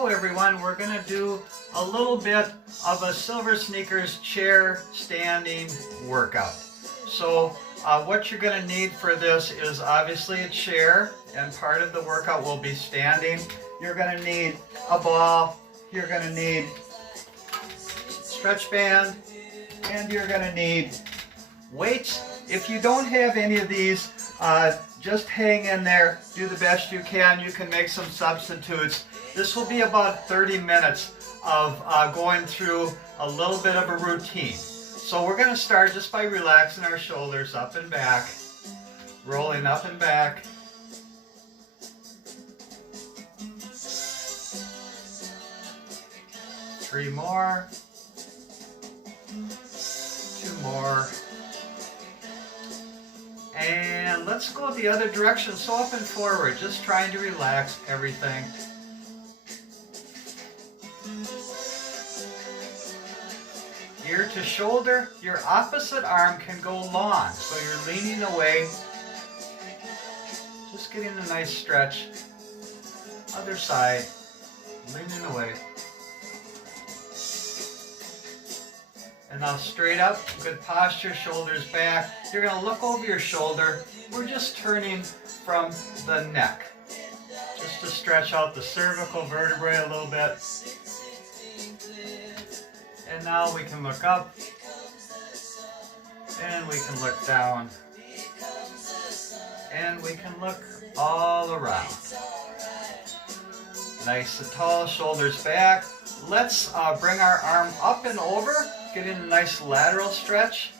Hello everyone, we're going to do a little bit of a Silver Sneakers chair standing workout. So what you're going to need for this is obviously a chair, and part of the workout will be standing. You're going to need a ball, you're going to need stretch band, and you're going to need weights. If you don't have any of these, just hang in there, do the best you can. You can make some substitutes. This will be about 30 minutes of going through a little bit of a routine. So we're going to start just by relaxing our shoulders up and back, rolling up and back. Three more. Two more. And let's go the other direction, so up and forward, just trying to relax everything. Ear to shoulder, your opposite arm can go long, so you're leaning away. Just getting a nice stretch. Other side, leaning away. And now straight up, good posture, shoulders back. You're going to look over your shoulder. We're just turning from the neck, just to stretch out the cervical vertebrae a little bit. And now we can look up, and we can look down, and we can look all around. Nice and tall, shoulders back. Let's bring our arm up and over, getting a nice lateral stretch.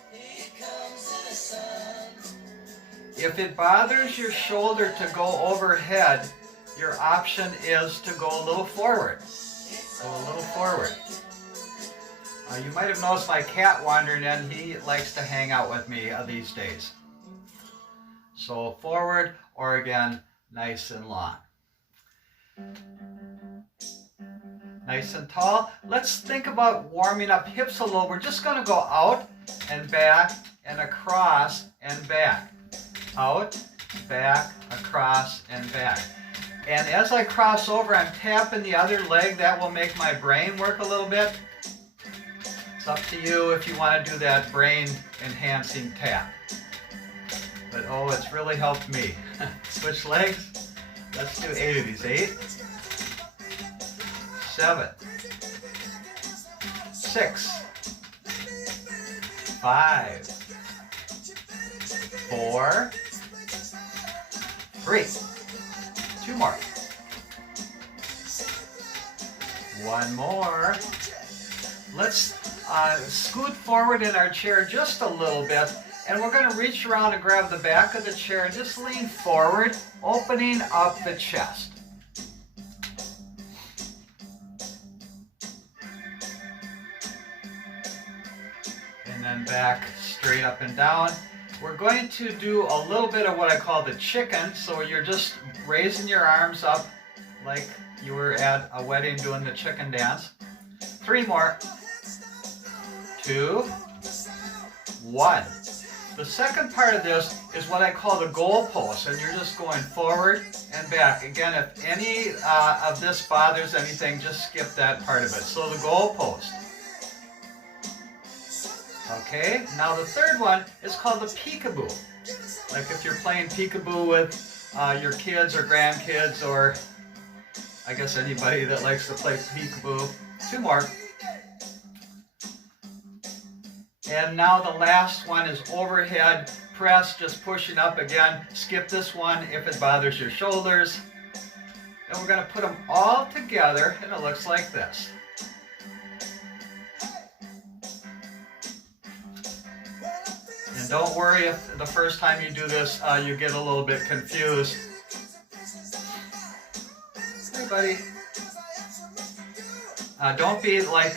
If it bothers your shoulder to go overhead, your option is to go a little forward. Go a little forward. You might have noticed my cat wandering in. He likes to hang out with me these days. So forward, or again, nice and long. Nice and tall. Let's think about warming up hips a little. We're just going to go out and back and across and back. Out, back, across, and back. And as I cross over, I'm tapping the other leg. That will make my brain work a little bit. It's up to you if you want to do that brain enhancing tap. But oh, it's really helped me. Switch legs. Let's do 8 of these. 8, 7, 6, 5, 4, 3, 2 more, 1 more. Let's scoot forward in our chair just a little bit, and we're going to reach around and grab the back of the chair and just lean forward, opening up the chest. And then back, straight up and down. We're going to do a little bit of what I call the chicken, so you're just raising your arms up like you were at a wedding doing the chicken dance. 3 more. 2, 1. The second part of this is what I call the goal post, and you're just going forward and back. Again, if any of this bothers anything, just skip that part of it. So the goal post. Okay, now the third one is called the peekaboo. Like if you're playing peekaboo with your kids or grandkids, or I guess anybody that likes to play peekaboo. 2 more. And now the last one is overhead press, just pushing up again. Skip this one if it bothers your shoulders. And we're going to put them all together, and it looks like this. And don't worry if the first time you do this you get a little bit confused. Hey buddy. Don't be like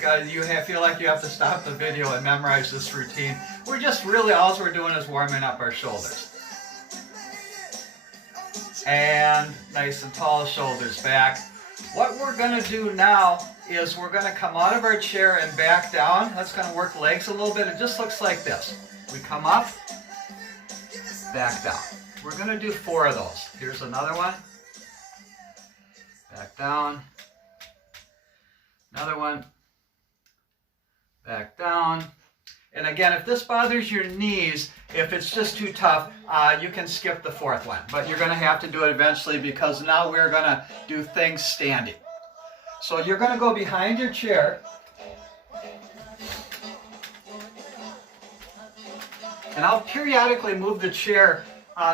feel like you have to stop the video and memorize this routine. We're just really, all we're doing is warming up our shoulders. And nice and tall, shoulders back. What we're going to do now is we're going to come out of our chair and back down. That's going to work legs a little bit. It just looks like this. We come up, back down. We're going to do 4 of those. Here's another one. Back down. Another one. Back down. And again, if this bothers your knees, if it's just too tough, you can skip the fourth one. But you're going to have to do it eventually because now we're going to do things standing. So you're going to go behind your chair. And I'll periodically move the chair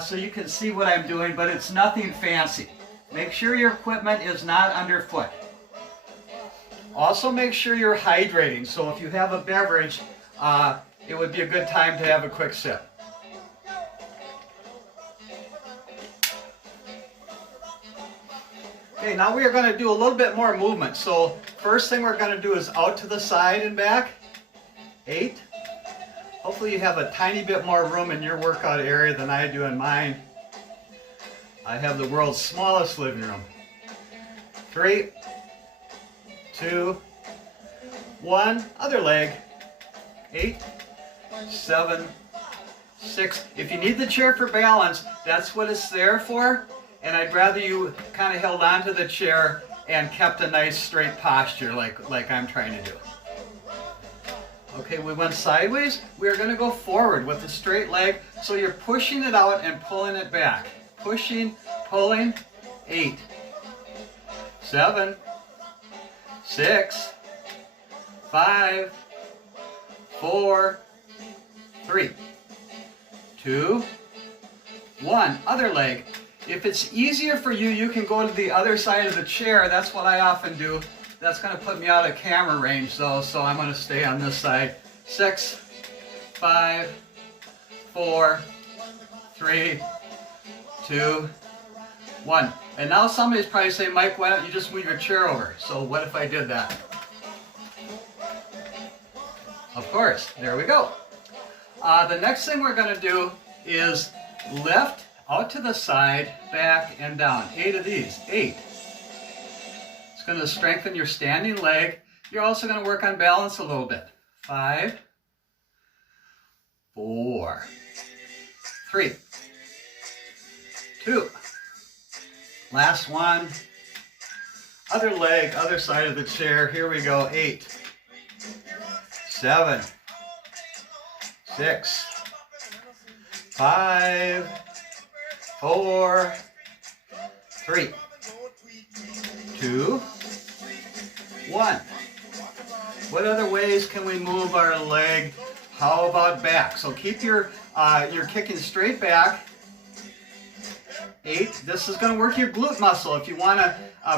so you can see what I'm doing, but it's nothing fancy. Make sure your equipment is not underfoot. Also make sure you're hydrating. So if you have a beverage, it would be a good time to have a quick sip. Okay, now we are going to do a little bit more movement. So first thing we're going to do is out to the side and back. 8. Hopefully you have a tiny bit more room in your workout area than I do in mine. I have the world's smallest living room. 3, 2, 1. Other leg. 8, 7, 6. If you need the chair for balance, that's what it's there for. And I'd rather you kind of held onto the chair and kept a nice straight posture like I'm trying to do. Okay, we went sideways. We're going to go forward with a straight leg. So you're pushing it out and pulling it back. Pushing, pulling. 8, 7, 6, 5, 4, 3, 2, 1. Other leg. If it's easier for you, you can go to the other side of the chair. That's what I often do. That's going to put me out of camera range though, so I'm going to stay on this side. 6, 5, 4, 3, 2, 1. And now somebody's probably saying, Mike, why don't you just move your chair over? So what if I did that? Of course, there we go. The next thing we're going to do is lift out to the side, back, and down. 8 of these. 8. It's going to strengthen your standing leg. You're also going to work on balance a little bit. 5, 4, 3, 2. Last one. Other leg, other side of the chair. Here we go. 8, 7, 6, 5, 4, 3, 2, 1. What other ways can we move our leg? How about back? So keep your you're kicking straight back. 8. This is going to work your glute muscle. If you want to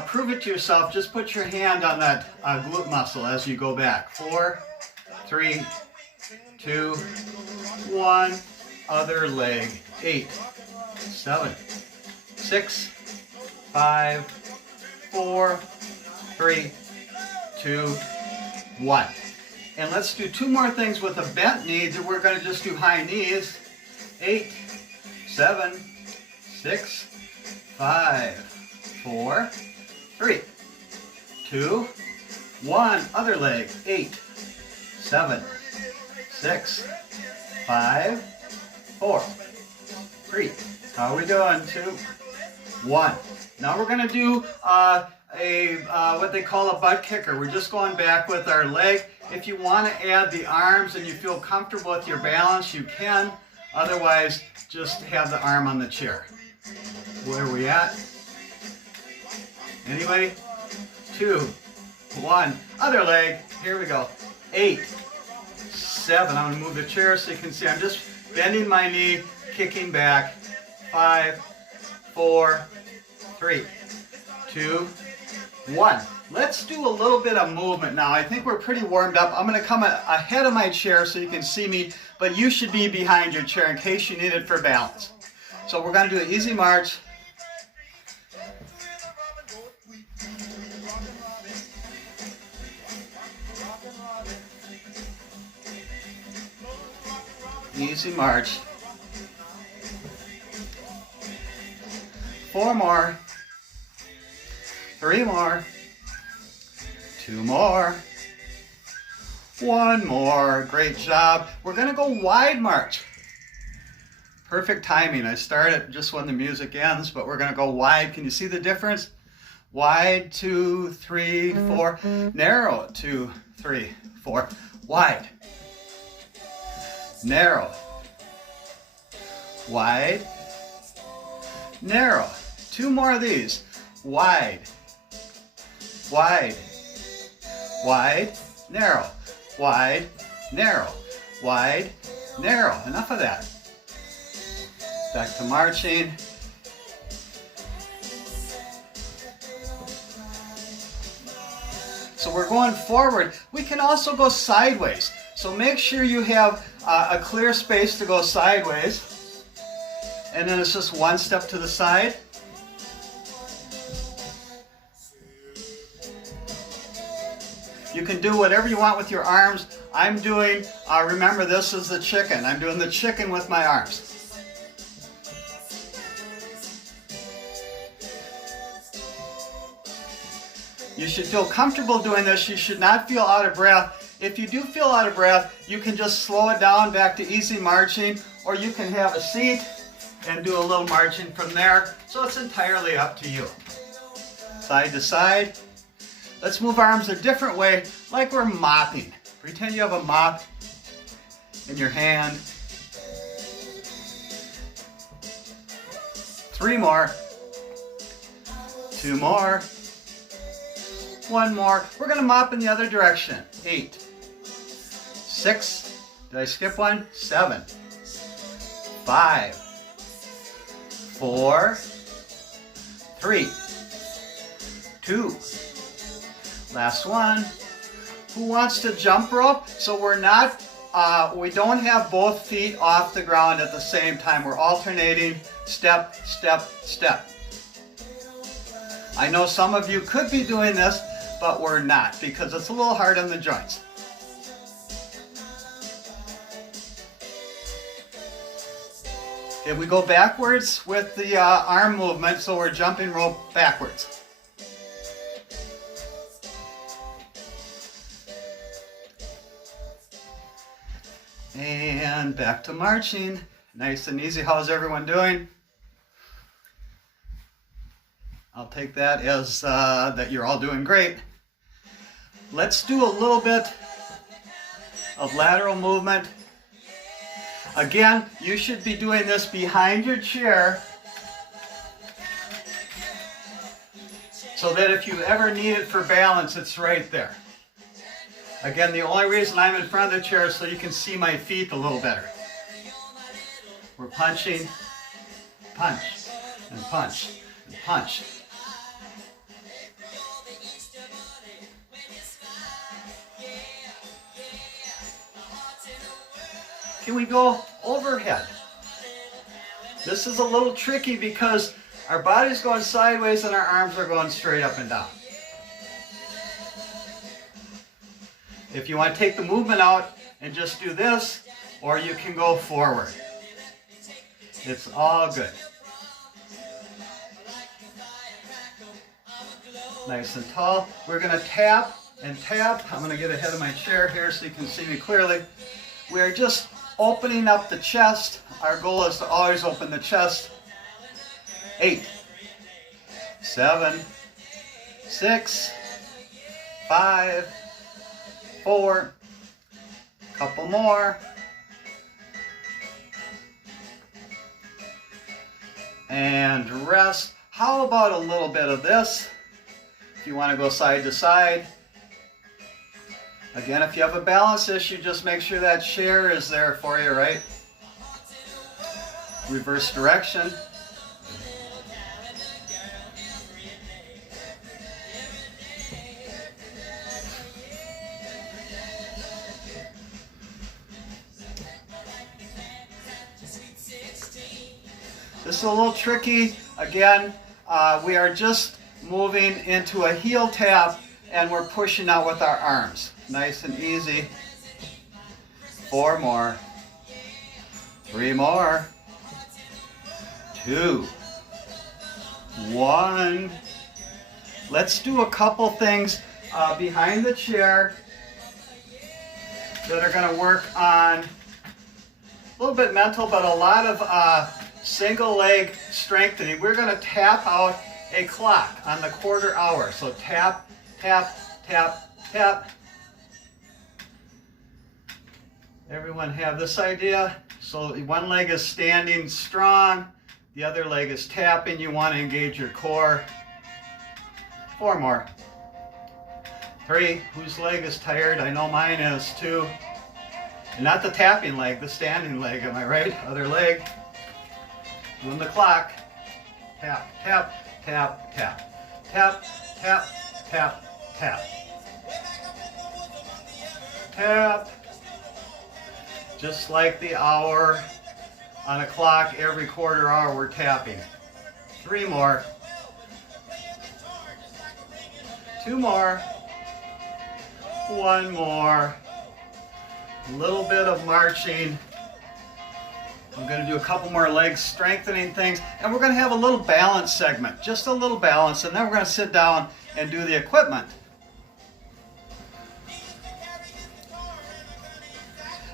prove it to yourself, just put your hand on that glute muscle as you go back. 4, 3, 2, 1. Other leg. 8, 7, 6, 5, 4, 3, 2, 1. And let's do 2 more things with a bent knee. We're going to just do high knees. 8, 7, 6, 5, 4, 3, 2, 1. Other leg. 8, 7, 6, 5, 4, 3. How are we doing? 2, 1. Now we're going to do what they call a butt kicker. We're just going back with our leg. If you want to add the arms and you feel comfortable with your balance, you can. Otherwise, just have the arm on the chair. Where are we at? Anybody? 2, 1. Other leg. Here we go. 8, 7. I'm going to move the chair so you can see. I'm just bending my knee, kicking back. 5, 4, 3, 2, 1. Let's do a little bit of movement now. I think we're pretty warmed up. I'm going to come ahead of my chair so you can see me, but you should be behind your chair in case you need it for balance. So we're going to do an easy march. Easy march. 4 more. 3 more. 2 more. 1 more. Great job. We're going to go wide march. Perfect timing. I start it just when the music ends, but we're going to go wide. Can you see the difference? Wide, 2, 3, 4. Narrow, 2, 3, 4. Wide. Narrow. Wide. Narrow. 2 more of these. Wide. Wide. Wide. Narrow. Wide. Narrow. Wide. Narrow. Enough of that. Back to marching. So we're going forward. We can also go sideways. So make sure you have a clear space to go sideways. And then it's just 1 step to the side. You can do whatever you want with your arms. I'm doing, remember this is the chicken. I'm doing the chicken with my arms. You should feel comfortable doing this. You should not feel out of breath. If you do feel out of breath, you can just slow it down back to easy marching, or you can have a seat and do a little marching from there. So it's entirely up to you. Side to side. Let's move arms a different way, like we're mopping. Pretend you have a mop in your hand. 3 more. 2 more. 1 more. We're going to mop in the other direction. 8. 6. Did I skip one? 7. 5. 4. 3. 2. Last one. Who wants to jump rope? So we're not, we don't have both feet off the ground at the same time. We're alternating step, step, step. I know some of you could be doing this, but we're not because it's a little hard on the joints. Okay, we go backwards with the arm movement, so we're jumping rope backwards. And back to marching. Nice and easy. How's everyone doing? I'll take that as that you're all doing great. Let's do a little bit of lateral movement. Again, you should be doing this behind your chair so that if you ever need it for balance, it's right there. Again, the only reason I'm in front of the chair is so you can see my feet a little better. We're punching, punch, and punch, and punch. Can we go overhead? This is a little tricky because our body's going sideways and our arms are going straight up and down. If you want to take the movement out and just do this, or you can go forward. It's all good. Nice and tall. We're going to tap and tap. I'm going to get ahead of my chair here so you can see me clearly. We're just opening up the chest. Our goal is to always open the chest. 8, 7, 6, 5, 4, couple more, and rest. How about a little bit of this? If you want to go side to side. Again, if you have a balance issue, just make sure that chair is there for you, right? Reverse direction. This is a little tricky. Again, we are just moving into a heel tap and we're pushing out with our arms. Nice and easy. 4 more. 3 more. 2. 1. Let's do a couple things behind the chair that are going to work on a little bit mental, but a lot of single leg strengthening. We're going to tap out a clock on the quarter hour. So tap, tap, tap, tap. Everyone have this idea? So one leg is standing strong, the other leg is tapping. You want to engage your core. 4 more. 3, whose leg is tired? I know mine is too. And not the tapping leg, the standing leg, am I right? Other leg. Doing the clock. Tap, tap, tap, tap. Tap, tap, tap, tap. Tap. Just like the hour on a clock, every quarter hour we're tapping. 3 more. 2 more. 1 more. A little bit of marching. I'm going to do a couple more legs strengthening things, and we're going to have a little balance segment, just a little balance, and then we're going to sit down and do the equipment.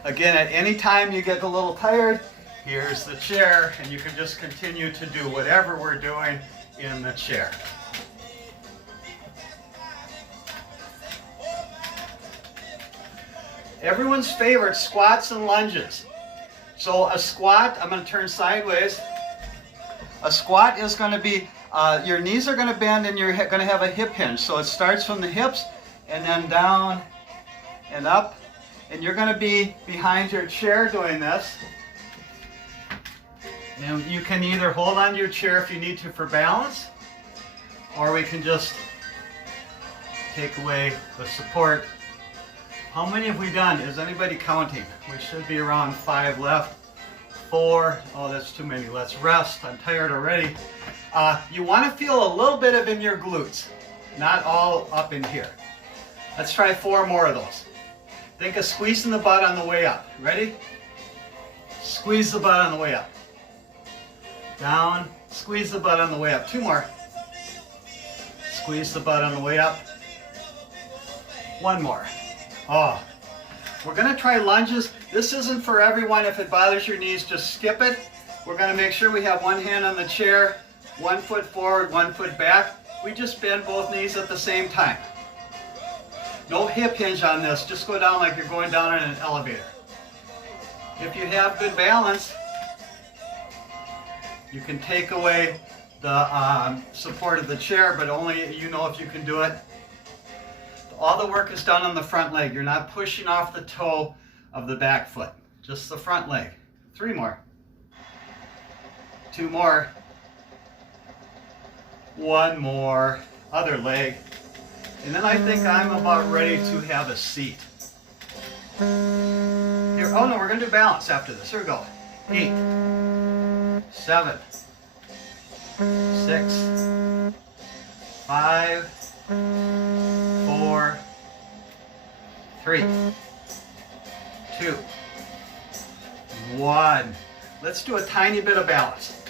Again, at any time you get a little tired, here's the chair, and you can just continue to do whatever we're doing in the chair. Everyone's favorite, squats and lunges. So a squat, I'm going to turn sideways. A squat is going to be, your knees are going to bend and you're going to have a hip hinge. So it starts from the hips and then down and up. And you're going to be behind your chair doing this. And you can either hold on to your chair if you need to for balance, or we can just take away the support. How many have we done? Is anybody counting? We should be around 5 left. 4. Oh, that's too many. Let's rest. I'm tired already. You want to feel a little bit of in your glutes, not all up in here. Let's try 4 more of those. Think of squeezing the butt on the way up. Ready? Squeeze the butt on the way up. Down. Squeeze the butt on the way up. 2 more. Squeeze the butt on the way up. 1 more. Oh, we're going to try lunges. This isn't for everyone. If it bothers your knees, just skip it. We're going to make sure we have one hand on the chair, 1 foot forward, 1 foot back. We just bend both knees at the same time. No hip hinge on this. Just go down like you're going down in an elevator. If you have good balance, you can take away the support of the chair, but only you know if you can do it. All the work is done on the front leg. You're not pushing off the toe of the back foot. Just the front leg. 3 more. 2 more. 1 more. Other leg. And then I think I'm about ready to have a seat. Here, oh no, we're going to do balance after this. Here we go. 8, 7, 6, 5, 4, 3, 2, 1. Let's do a tiny bit of balance.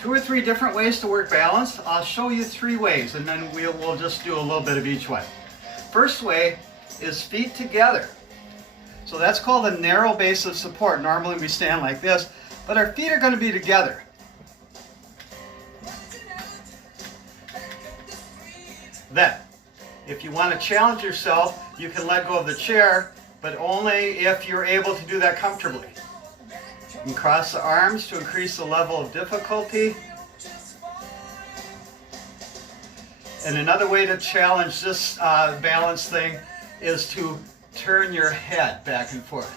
2 or 3 different ways to work balance. I'll show you 3 ways, and then we'll just do a little bit of each one. First way is feet together. So that's called a narrow base of support. Normally we stand like this, but our feet are going to be together. Then, if you want to challenge yourself, you can let go of the chair, but only if you're able to do that comfortably. You can cross the arms to increase the level of difficulty. And another way to challenge this balance thing is to turn your head back and forth.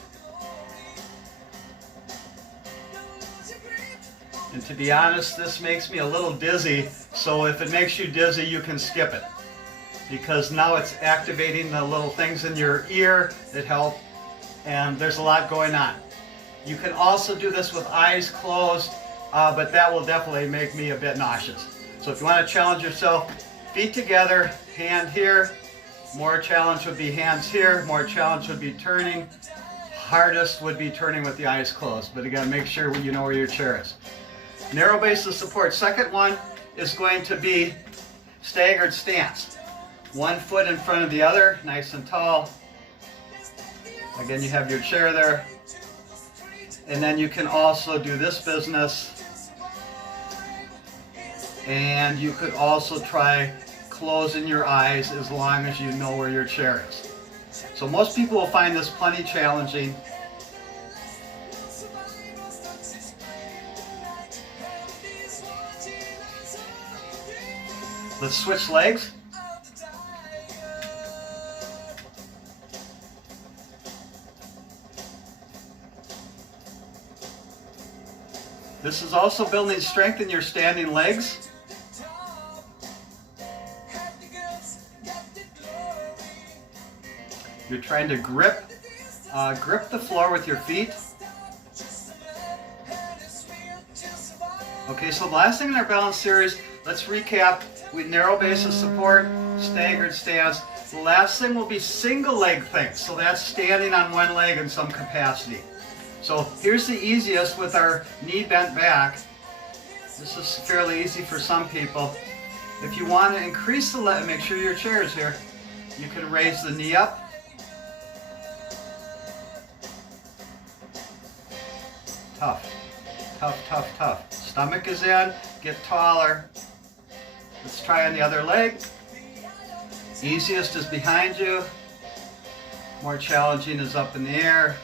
And to be honest, this makes me a little dizzy, so if it makes you dizzy, you can skip it. Because now it's activating the little things in your ear that help, and there's a lot going on. You can also do this with eyes closed, but that will definitely make me a bit nauseous. So if you want to challenge yourself, feet together, hand here. More challenge would be hands here. More challenge would be turning. Hardest would be turning with the eyes closed. But again, make sure you know where your chair is. Narrow base of support. Second one is going to be staggered stance. 1 foot in front of the other, nice and tall. Again, you have your chair there. And then you can also do this business. And you could also try closing your eyes as long as you know where your chair is. So most people will find this plenty challenging. Let's switch legs. This is also building strength in your standing legs. You're trying to grip the floor with your feet. Okay, so the last thing in our balance series, let's recap. We narrow base of support, staggered stance. The last thing will be single leg things. So that's standing on one leg in some capacity. So here's the easiest with our knee bent back. This is fairly easy for some people. If you want to increase the leg, make sure your chair is here. You can raise the knee up. Tough, tough, tough, tough. Stomach is in, get taller. Let's try on the other leg. Easiest is behind you. More challenging is up in the air.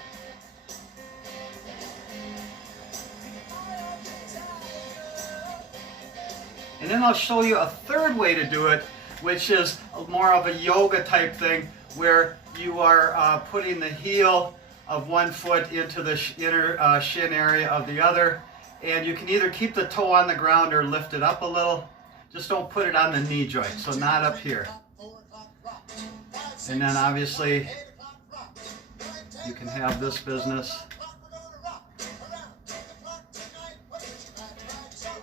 And then I'll show you a third way to do it, which is more of a yoga type thing, where you are putting the heel of one foot into the inner shin area of the other. And you can either keep the toe on the ground or lift it up a little. Just don't put it on the knee joint, so not up here. And then obviously you can have this business.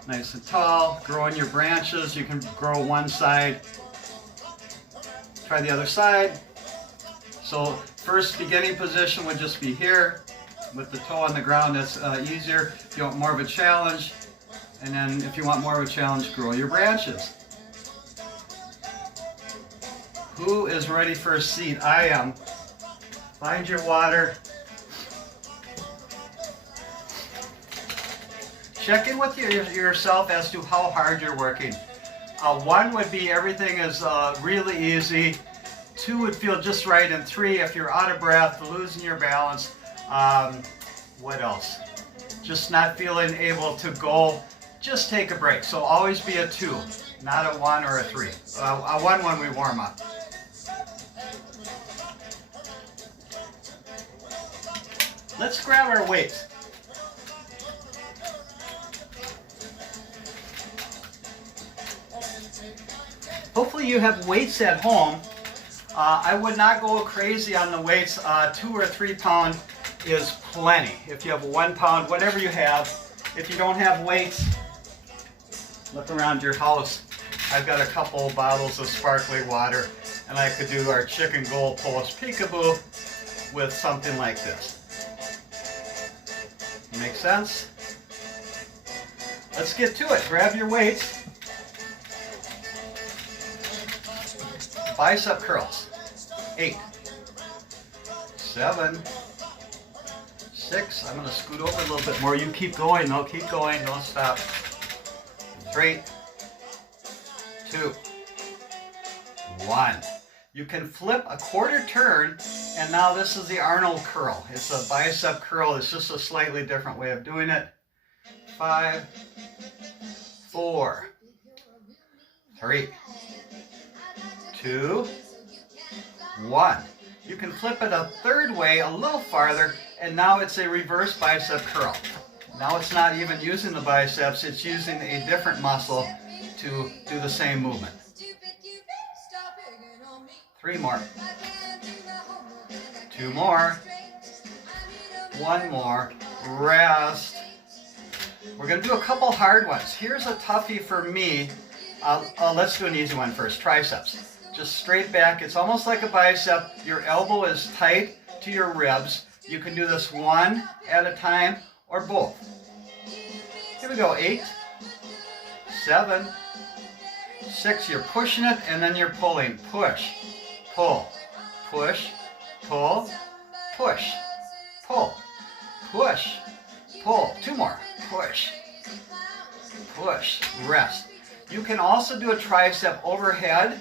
Nice and tall, growing your branches. You can grow one side. Try the other side. So first beginning position would just be here with the toe on the ground. That's easier. If you want more of a challenge, and then if you want more of a challenge, grow your branches. Who is ready for a seat? I am. Find your water. Check in with yourself as to how hard you're working. 1 would be everything is really easy. 2 would feel just right. And 3, if you're out of breath, losing your balance. What else? Just not feeling able to go. Just take a break. So always be a 2, not a 1 or a 3. A 1 when we warm up. Let's grab our weights. Hopefully you have weights at home. I would not go crazy on the weights. 2 or 3 pound is plenty. If you have 1 pound, whatever you have. If you don't have weights, look around your house. I've got a couple bottles of sparkling water, and I could do our chicken goalpost peekaboo with something like this. Make sense? Let's get to it. Grab your weights. Bicep curls. 8, 7, 6. I'm going to scoot over a little bit more. You keep going. No, keep going. Don't stop. 3, 2, 1. You can flip a quarter turn, and now this is the Arnold curl. It's a bicep curl. It's just a slightly different way of doing it. 5, 4, 3, 2, 1. You can flip it a third way, a little farther, and now it's a reverse bicep curl. Now it's not even using the biceps, it's using a different muscle to do the same movement. 3 more. 2 more. 1 more. Rest. We're going to do a couple hard ones. Here's a toughie for me. Let's do an easy one first. Triceps. Just straight back. It's almost like a bicep. Your elbow is tight to your ribs. You can do this one at a time or both. Here we go. 8, 7, 6. You're pushing it and then you're pulling. Push, pull, push, pull, push, pull, push, pull. 2 more. Push, push, rest. You can also do a tricep overhead.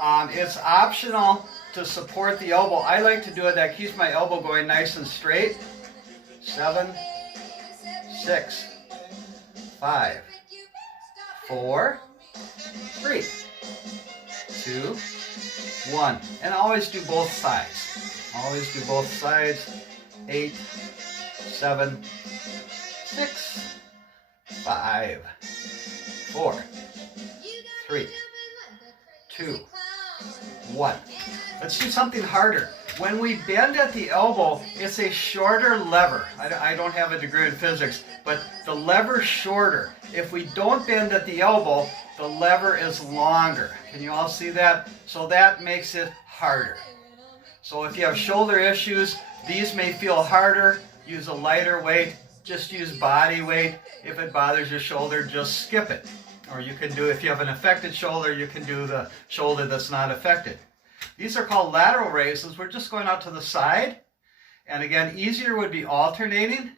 It's optional to support the elbow. I like to do it. That keeps my elbow going nice and straight. 7, 6, 5, 4, 3, 2, 1. And always do both sides. Always do both sides. 8, 7, 6, 5, 4, 3, 2, 1. Let's do something harder. When we bend at the elbow, it's a shorter lever. I don't have a degree in physics, but the lever's shorter. If we don't bend at the elbow, the lever is longer. Can you all see that? So that makes it harder. So if you have shoulder issues, these may feel harder. Use a lighter weight. Just use body weight. If it bothers your shoulder, just skip it. Or you can do, if you have an affected shoulder, you can do the shoulder that's not affected. These are called lateral raises. We're just going out to the side. And again, easier would be alternating.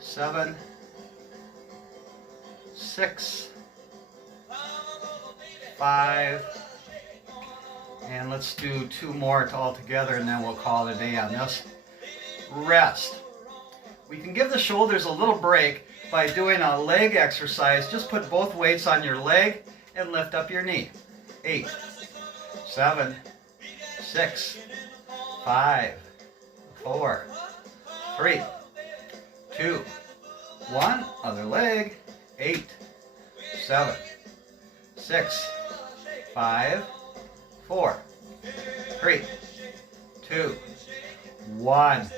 7, 6, 5, and let's do 2 more all together, and then we'll call it a day on this. Rest. We can give the shoulders a little break by doing a leg exercise. Just put both weights on your leg and lift up your knee. 8, 7, 6, 5, 4, 3, 2, 1. Other leg. 8, 7, 6, 5, 4, 3, 2, 1.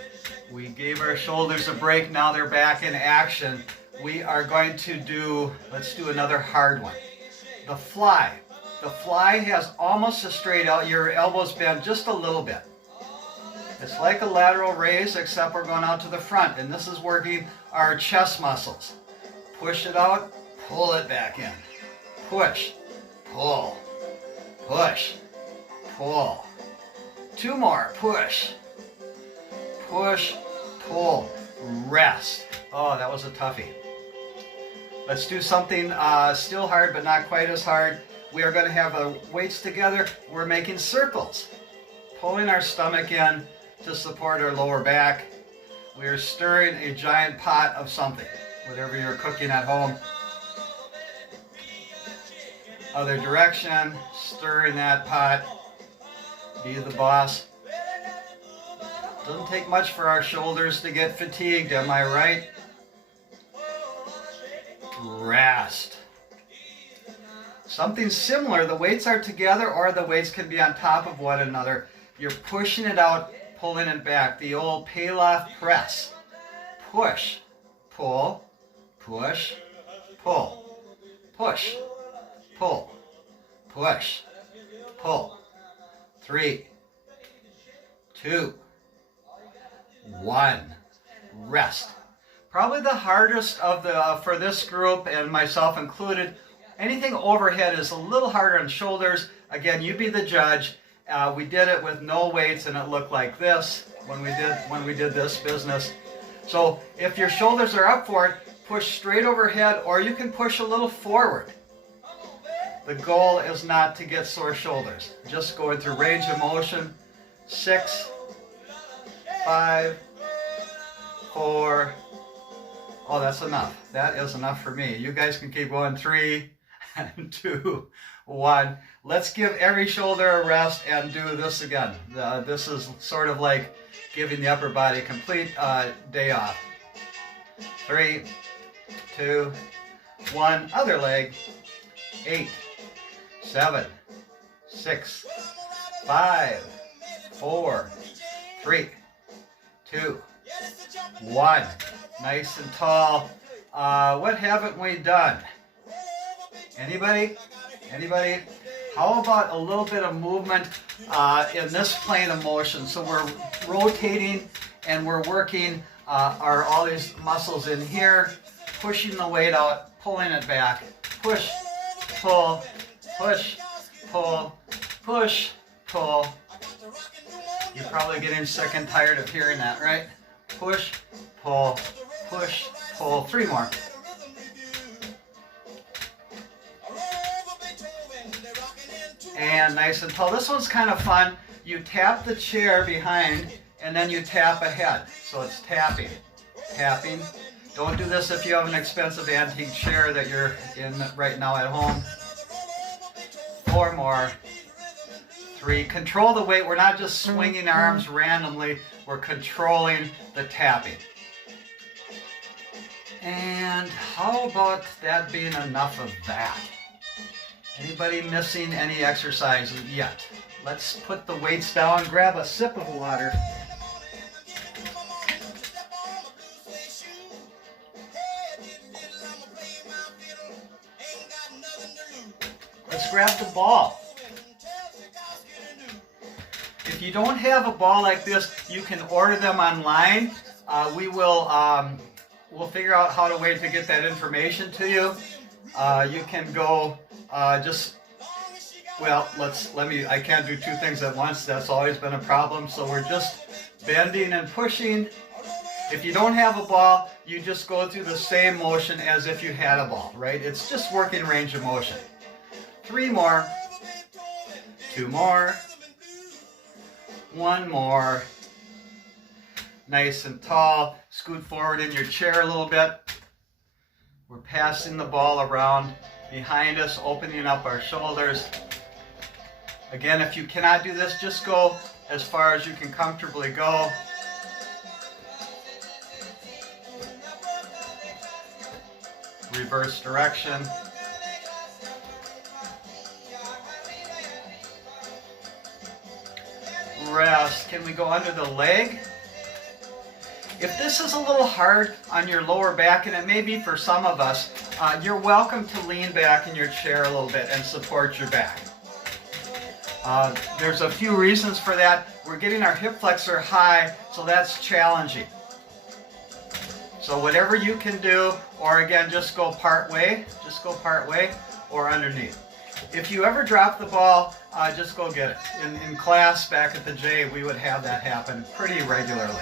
We gave our shoulders a break. Now they're back in action. We are going to do, let's do another hard one. The fly. The fly has almost a straight out. Your elbows bend just a little bit. It's like a lateral raise, except we're going out to the front. And this is working our chest muscles. Push it out, pull it back in. Push, pull, push, pull. 2 more. Push, push, pull, rest. Oh, that was a toughie. Let's do something still hard, but not quite as hard. We are going to have weights together. We're making circles. Pulling our stomach in to support our lower back. We are stirring a giant pot of something, whatever you're cooking at home. Other direction, stir in that pot. Be the boss. Doesn't take much for our shoulders to get fatigued, am I right? Rest. Something similar, the weights are together or the weights can be on top of one another. You're pushing it out, pulling it back. The old Pallof press. Push, pull, push, pull, push, pull, push, pull. 3, 2, 1. Rest. Probably the hardest of the for this group, and myself included. Anything overhead is a little harder on shoulders. Again, you be the judge. We did it with no weights, and it looked like this when we did this business. So if your shoulders are up for it, push straight overhead, or you can push a little forward. The goal is not to get sore shoulders. Just going through range of motion. 6, 5, 4. Oh, that's enough. That is enough for me. You guys can keep going. 3, 2, 1. Let's give every shoulder a rest and do this again. This is sort of like giving the upper body a complete day off. 3, 2, 1. Other leg. 8, 7, 6, 5, 4, 3, 2, 1. Nice and tall. What haven't we done? Anybody? Anybody? How about a little bit of movement in this plane of motion? So we're rotating and we're working all these muscles in here, pushing the weight out, pulling it back. Push, pull, push, pull, push, pull. You're probably getting sick and tired of hearing that, right? Push, pull, push, pull. 3 more. and nice and tall. This one's kind of fun. You tap the chair behind and then you tap ahead. So it's tapping, tapping. Don't do this if you have an expensive antique chair that you're in right now at home. 4 more. 3. Control the weight. We're not just swinging arms randomly. We're controlling the tapping. And how about that being enough of that? Anybody missing any exercises yet? Let's put the weights down, grab a sip of water. Let's grab the ball. If you don't have a ball like this, you can order them online. We'll figure out how to wait to get that information to you. You can go I can't do 2 things at once. That's always been a problem. So we're just bending and pushing. If you don't have a ball, you just go through the same motion as if you had a ball, right? It's just working range of motion. 3 more. 2 more. 1 more. Nice and tall. Scoot forward in your chair a little bit. We're passing the ball around behind us, opening up our shoulders. Again, if you cannot do this, just go as far as you can comfortably go. Reverse direction. Rest. Can we go under the leg? If this is a little hard on your lower back, and it may be for some of us, you're welcome to lean back in your chair a little bit and support your back. There's a few reasons for that. We're getting our hip flexor high, so that's challenging. So whatever you can do, or again, just go part way or underneath. If you ever drop the ball, just go get it. In class back at the J, we would have that happen pretty regularly.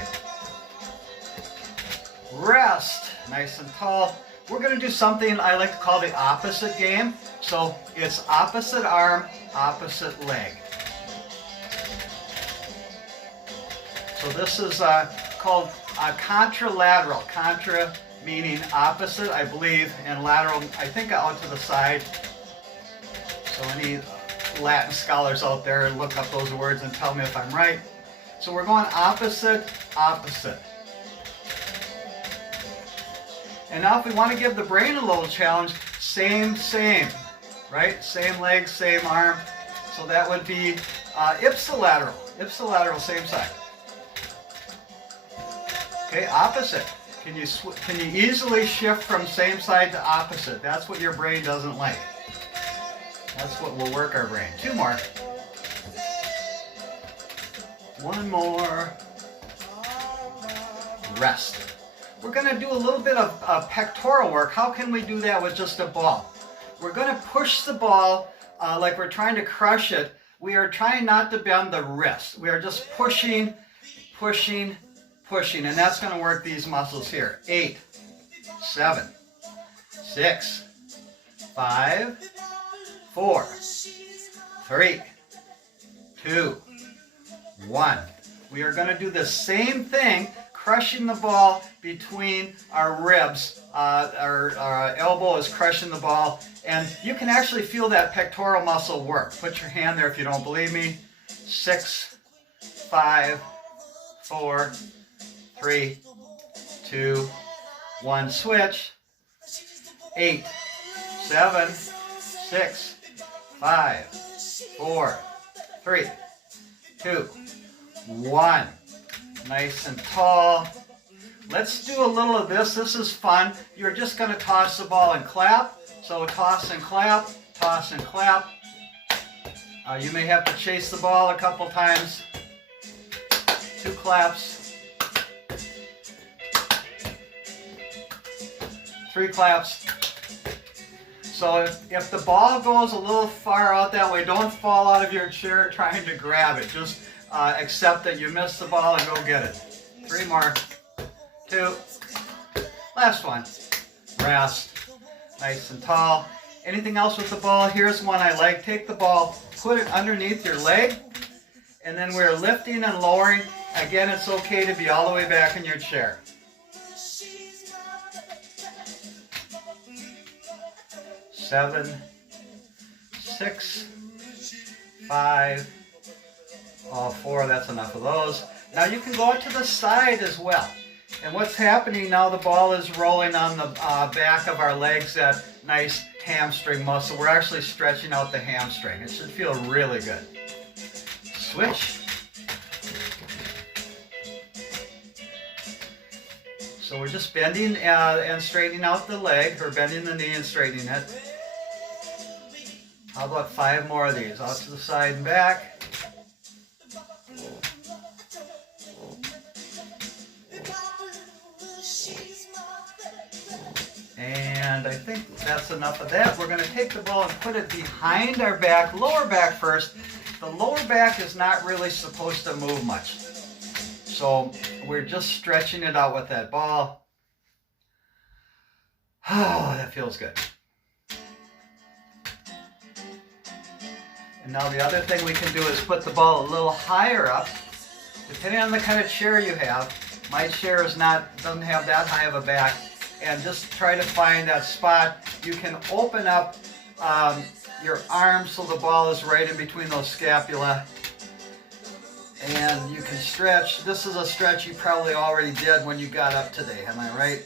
Rest, nice and tall. We're going to do something I like to call the opposite game. So it's opposite arm, opposite leg. So this is called contralateral. Contra meaning opposite, I believe, and lateral, I think, out to the side. So any Latin scholars out there, look up those words and tell me if I'm right. So we're going opposite, opposite. And now if we want to give the brain a little challenge, same, right? Same leg, same arm. So that would be ipsilateral, same side. Okay, opposite. Can you easily shift from same side to opposite? That's what your brain doesn't like. That's what will work our brain. 2 more. 1 more. Rest. We're going to do a little bit of pectoral work. How can we do that with just a ball? We're going to push the ball like we're trying to crush it. We are trying not to bend the wrist. We are just pushing, pushing, pushing. And that's going to work these muscles here. 8, 7, 6, 5, 4, 3, 2, 1. We are going to do the same thing, crushing the ball between our ribs. Our elbow is crushing the ball, and you can actually feel that pectoral muscle work. Put your hand there if you don't believe me. 6, 5, 4, 3, 2, 1. Switch. 8, 7, 6, 5, 4, 3, 2, 1. Nice and tall. Let's do a little of this. This is fun. You're just going to toss the ball and clap. So toss and clap, toss and clap. You may have to chase the ball a couple times. 2 claps. 3 claps. So if the ball goes a little far out that way, don't fall out of your chair trying to grab it. Just accept that you missed the ball and go get it. 3 more. 2. Last one. Rest. Nice and tall. Anything else with the ball? Here's one I like. Take the ball, put it underneath your leg, and then we're lifting and lowering. Again, it's okay to be all the way back in your chair. 7, 6, 5, 4, that's enough of those. Now you can go out to the side as well. And what's happening now, the ball is rolling on the back of our legs, that nice hamstring muscle. We're actually stretching out the hamstring. It should feel really good. Switch. So we're just bending and straightening out the leg, or bending the knee and straightening it. How about 5 more of these? Out to the side and back. And I think that's enough of that. We're going to take the ball and put it behind our back, lower back first. The lower back is not really supposed to move much. So we're just stretching it out with that ball. Oh, that feels good. And now the other thing we can do is put the ball a little higher up, depending on the kind of chair you have. My chair doesn't have that high of a back. And just try to find that spot. You can open up your arms so the ball is right in between those scapula. And you can stretch. This is a stretch you probably already did when you got up today. Am I right?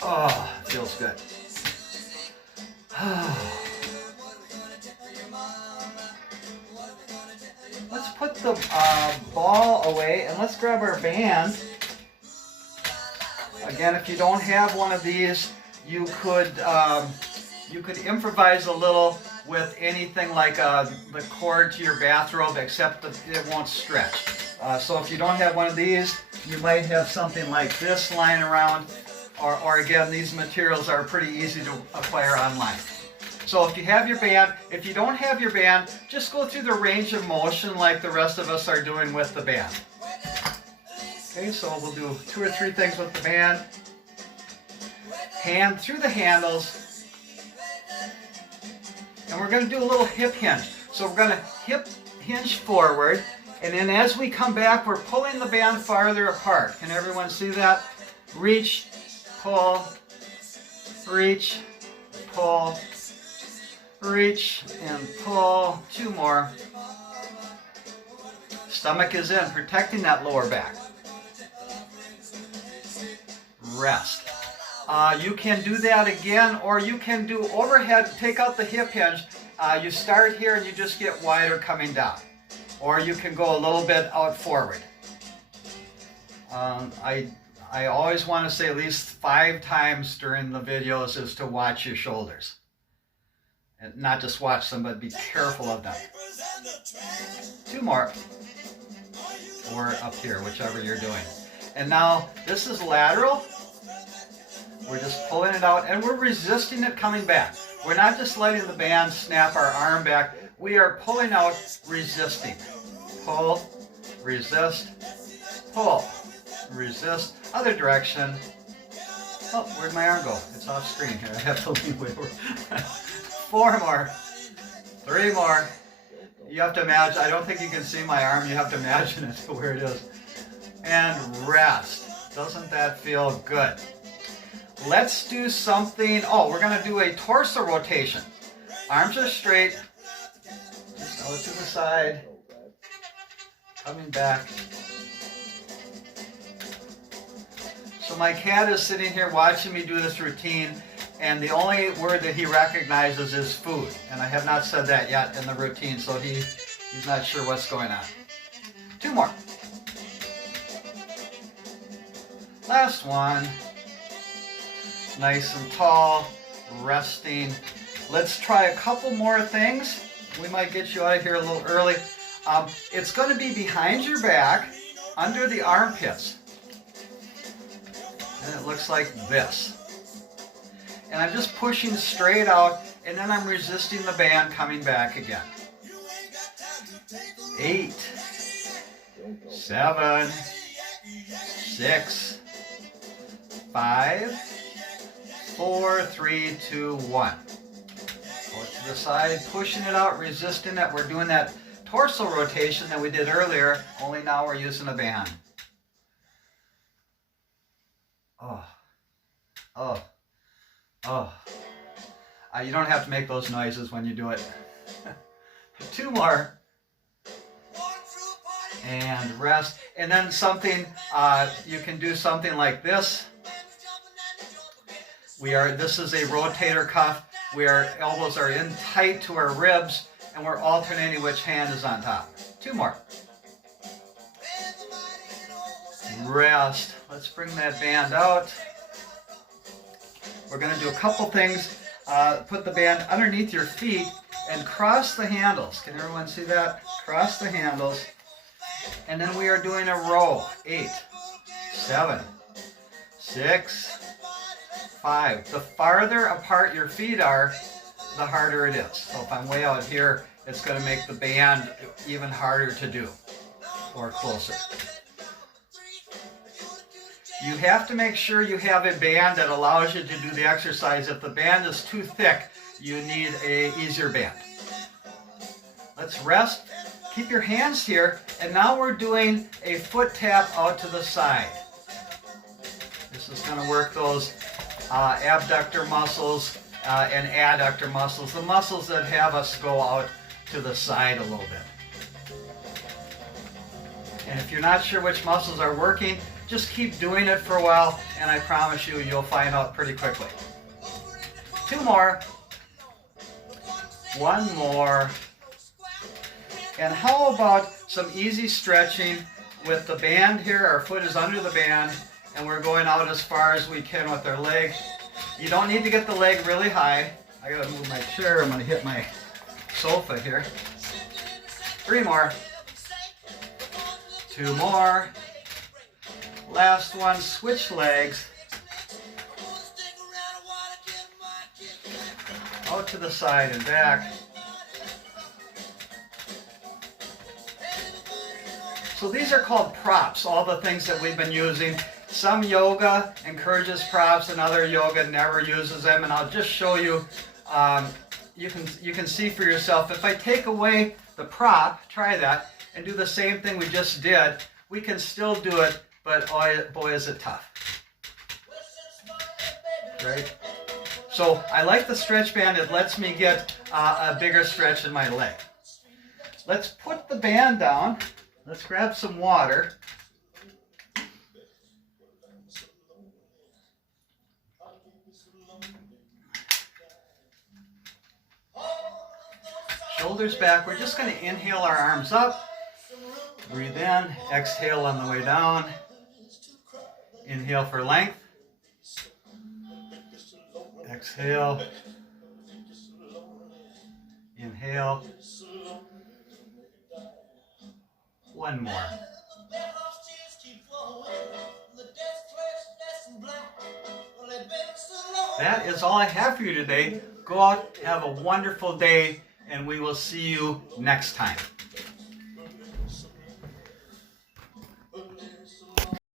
Oh, it feels good. Let's put the ball away and let's grab our band. Again, if you don't have one of these, you could improvise a little with anything like the cord to your bathrobe, except that it won't stretch. So if you don't have one of these, you might have something like this lying around, or again, these materials are pretty easy to acquire online. So if you have your band, if you don't have your band, just go through the range of motion like the rest of us are doing with the band. Okay, so we'll do 2 or 3 things with the band. Hand through the handles. And we're going to do a little hip hinge. So we're going to hip hinge forward. And then as we come back, we're pulling the band farther apart. Can everyone see that? Reach, pull, reach, pull, reach, and pull. 2 more. Stomach is in, protecting that lower back. Rest. You can do that again, or you can do overhead, take out the hip hinge. You start here and you just get wider coming down. Or you can go a little bit out forward. I always want to say at least 5 times during the videos is to watch your shoulders. And not just watch them, but be careful of them. 2 more. Or up here, whichever you're doing. And now this is lateral. We're just pulling it out and we're resisting it coming back. We're not just letting the band snap our arm back. We are pulling out, resisting. Pull, resist, pull, resist. Other direction. Oh, where'd my arm go? It's off screen here. I have to lean way over. 4 more. 3 more. You have to imagine, I don't think you can see my arm. You have to imagine it where it is. And rest. Doesn't that feel good? Let's do something. Oh, we're going to do a torso rotation. Arms are straight. Just out to the side. Coming back. So my cat is sitting here watching me do this routine, and the only word that he recognizes is food. And I have not said that yet in the routine, so he's not sure what's going on. 2 more. Last one. Nice and tall, resting. Let's try a couple more things. We might get you out of here a little early. It's going to be behind your back, under the armpits. And it looks like this. And I'm just pushing straight out, and then I'm resisting the band coming back again. 8, 7, 6, 5, 4, 3, 2, 1. to the side, pushing it out, resisting it. We're doing that torso rotation that we did earlier, only now we're using a band. Oh, oh, oh. You don't have to make those noises when you do it. 2 more. And rest. And then something, you can do something like this. This is a rotator cuff. Our elbows are in tight to our ribs, and we're alternating which hand is on top. 2 more. Rest. Let's bring that band out. We're going to do a couple things. Put the band underneath your feet and cross the handles. Can everyone see that? Cross the handles. And then we are doing a row. 8, 7, 6, 5. The farther apart your feet are, the harder it is. So if I'm way out here, it's going to make the band even harder to do, or closer. You have to make sure you have a band that allows you to do the exercise. If the band is too thick, you need an easier band. Let's rest. Keep your hands here, and now we're doing a foot tap out to the side. This is going to work those abductor muscles and adductor muscles, the muscles that have us go out to the side a little bit. And if you're not sure which muscles are working, just keep doing it for a while, and I promise you, you'll find out pretty quickly. 2 more. 1 more. And how about some easy stretching with the band here? Our foot is under the band, and we're going out as far as we can with our leg. You don't need to get the leg really high. I gotta move my chair. I'm gonna hit my sofa here. 3 more. 2 more. Last one, switch legs. Out to the side and back. So these are called props, all the things that we've been using. Some yoga encourages props and other yoga never uses them, and I'll just show you, you can see for yourself. If I take away the prop, try that, and do the same thing we just did, we can still do it, but boy is it tough. Right? So I like the stretch band. It lets me get a bigger stretch in my leg. Let's put the band down. Let's grab some water. Shoulders back. We're just going to inhale our arms up. Breathe in. Exhale on the way down. Inhale for length. Exhale. Inhale. 1 more. That is all I have for you today. Go out, have a wonderful day, and we will see you next time.